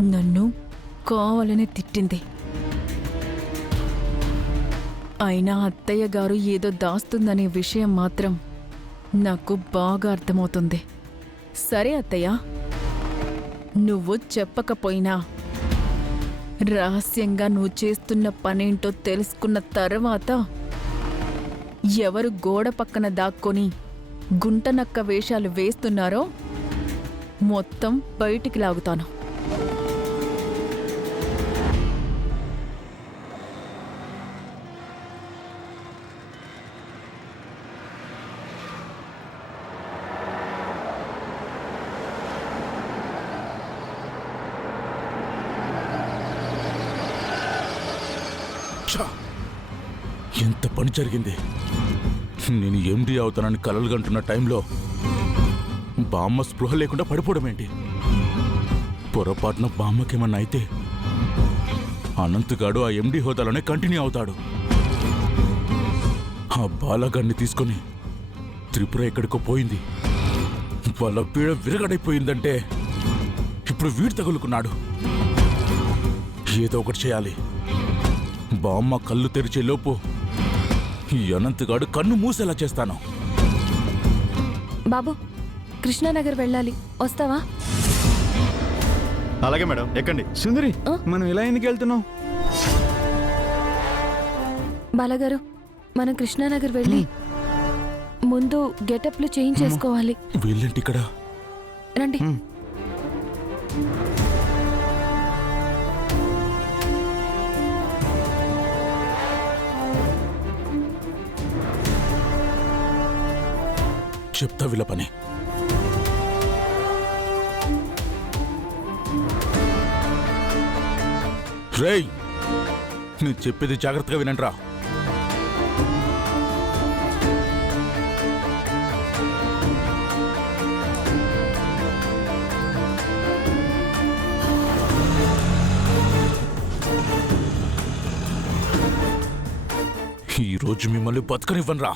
నన్ను కావాలనే తిట్టింది. అయినా అత్తయ్య గారు ఏదో దాస్తుందనే విషయం మాత్రం నాకు బాగా అర్థమవుతుంది. సరే అత్తయ్య, నువ్వు చెప్పకపోయినా రహస్యంగా నువ్వు చేస్తున్న పనేంటో తెలుసుకున్న తర్వాత ఎవరు గోడ పక్కన దాక్కొని గుంటనక్క వేషాలు వేస్తున్నారో మొత్తం బయటికి లాగుతాను. ఎంత పని జరిగింది. నేను ఎండి అవుతానని కలలు కంటున్న టైంలో బామ్మ స్పృహ లేకుండా పడిపోవడమేంటి? పొరపాటున బామ్మకేమన్నా అయితే అనంతగాడు ఆ ఎండి హోదాలోనే కంటిన్యూ అవుతాడు. ఆ బాలగాడిని తీసుకొని త్రిపుర ఎక్కడికో పోయింది. వాళ్ళ పీడ విరగడైపోయిందంటే ఇప్పుడు వీడు తగులుకున్నాడు. ఏదో ఒకటి చేయాలి. బామ్మ కళ్ళు తెరిచే లోపు ఈ అనంతగాడు కన్ను మూసేలా చేస్తాను. బాబు, కృష్ణానగర్ వెళ్ళాలి, వస్తావా? అలాగే మేడం, ఎక్కండి. సుందరి, మనం ఇలా ఎందుకు వెళ్తున్నాం? బాలగారు, మనం కృష్ణానగర్ వెళ్ళి ముందు గెటప్లు చేంజ్ చేసుకోవాలి. వీళ్ళేంటి ఇక్కడ? రండి. చెప్తా వీళ్ళ పని. రేయ్, నేను చెప్పేది జాగ్రత్తగా వినండిరా. ఈరోజు మిమ్మల్ని బతకనివ్వనురా.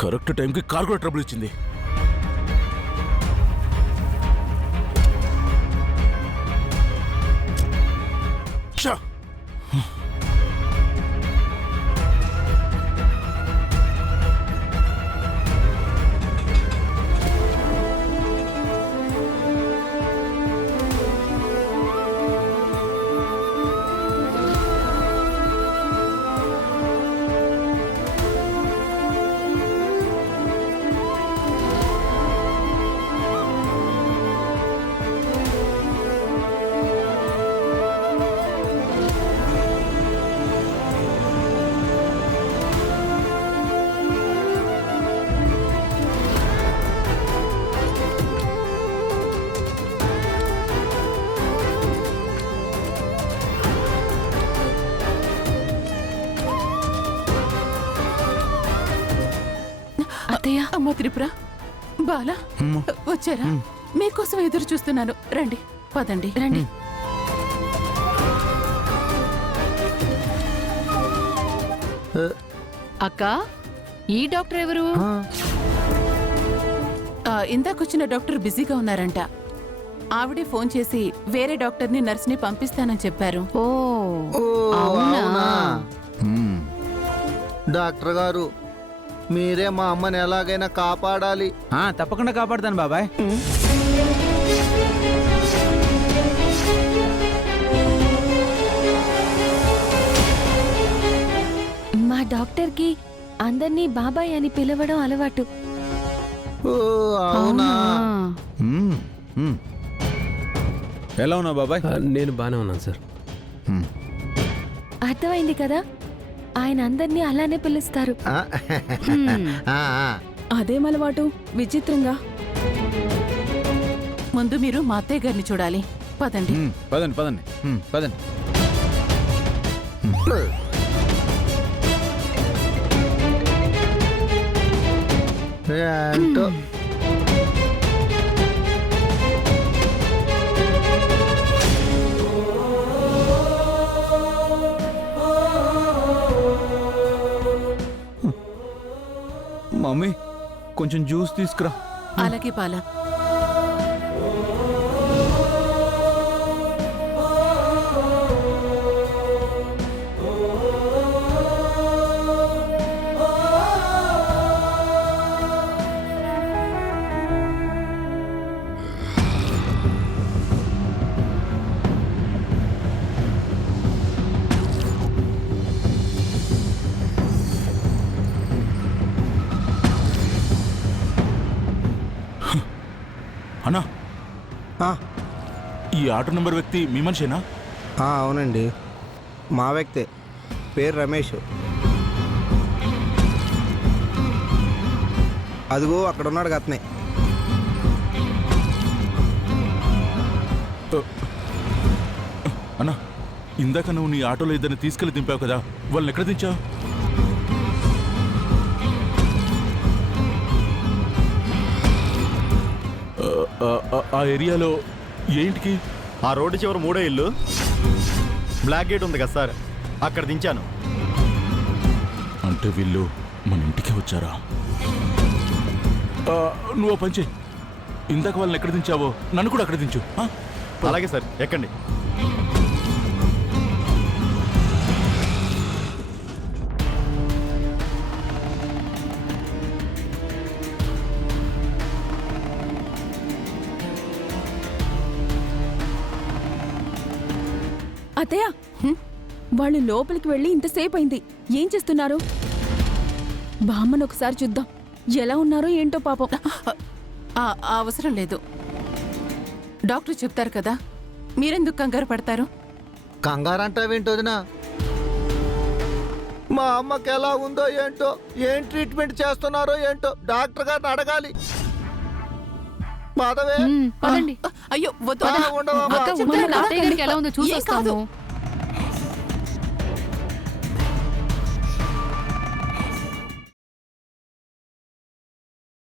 కరెక్ట్ టైంకి కార్ కూడా ట్రబుల్ ఇచ్చింది. అమ్మ త్రిపుర, బాలా వచ్చారా? మీకోసం ఎదురు చూస్తున్నాను. రండి, పదండి. రండి. అక్క, ఈ డాక్టర్ ఎవరు? ఇందాకొచ్చిన డాక్టర్ బిజీగా ఉన్నారంట. ఆవిడే ఫోన్ చేసి వేరే డాక్టర్ని నర్స్ని పంపిస్తానని చెప్పారు. ఓ అవునా? డాక్టర్ గారు, మీరే మా అమ్మని ఎలాగైనా కాపాడాలి. తప్పకుండా కాపాడుతాను బాబాయ్. డాక్టర్కి అందర్నీ బాబాయ్ అని పిలవడం అలవాటు. ఓ అవునా? మ్మ్, మ్మ్. ఎలా ఉన్నావు బాబాయ్? నేను బాగానే ఉన్నాను సార్. అర్థమైంది కదా, ఆయన అందర్నీ అలానే పిలుస్తారు. ఆ, ఆ, ఆ. అదేం అలవాటు విచిత్రంగా. ముందు మీరు మా అత్తయ్య గారిని చూడాలి. పదండి. మ్మ్, పదండి పదండి పదండి. ఏంటో మమ్మీ కొంచెం జ్యూస్ తీసుకురా. అలాగే పాల. అన్నా, ఆ, ఈ ఆటో నెంబర్ వ్యక్తి మీ మనిషేనా? అవునండి, మా వ్యక్తే. పేరు రమేష్. అదిగో అక్కడ ఉన్నాడు అతనే. అన్నా, ఇందాక నువ్వు నీ ఆటోలో ఇద్దరిని తీసుకెళ్లి దింపావు కదా, వాళ్ళని ఎక్కడ దించావు? ఆ ఏరియాలో ఏంటికి? ఆ రోడ్డు చివరి మూడో ఇల్లు బ్లాక్ గేట్ ఉంది కదా సార్, అక్కడ దించాను. అంటే వీళ్ళు మన ఇంటికి వచ్చారా? నువ్వు ఓ పని చెయ్, ఇందాక వాళ్ళని ఎక్కడ దించావో నన్ను కూడా అక్కడ దించు. అలాగే సార్, ఎక్కండి. అత్తయ్య, వాళ్ళు లోపలికి వెళ్ళి ఇంతసేపు అయింది. ఏం చేస్తున్నారు? బామ్మను ఒకసారి చూద్దాం, ఎలా ఉన్నారో ఏంటో పాపం. ఆ అవసరం లేదు, డాక్టర్ చెప్తారు కదా, మీరెందుకు కంగారు పడతారు? కంగారంటావేంటి వదినా? మా అమ్మకి ఎలా ఉందో ఏంటో, ఏం ట్రీట్మెంట్ చేస్తున్నారో ఏంటో డాక్టర్ గారిని అడగాలి. మాధవే, పదండి. అయ్యో వద్దు. ఉండవమ్మా. అక్క, చెప్పండి, మన అత్తయ్య గారికి ఎలా ఉందో చూసి ఏం కాదు. వస్తాము.